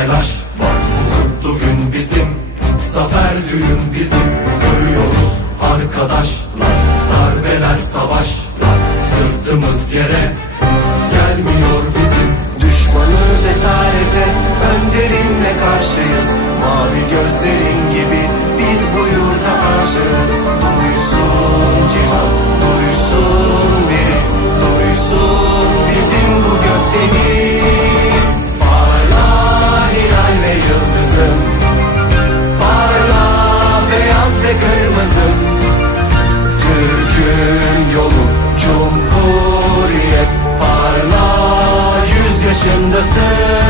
telaş Var bu kutlu gün bizim. Zafer düğün bizim. Görüyoruz arkadaşlar. Darbeler savaşlar. Sırtımız yere Gelmiyor bizim. Düşmanız esarete. Önderimle karşıyız. Mavi gözlerin gibi ve kırmızım Türk'ün yolu Cumhuriyet. Parla yüz yaşındasın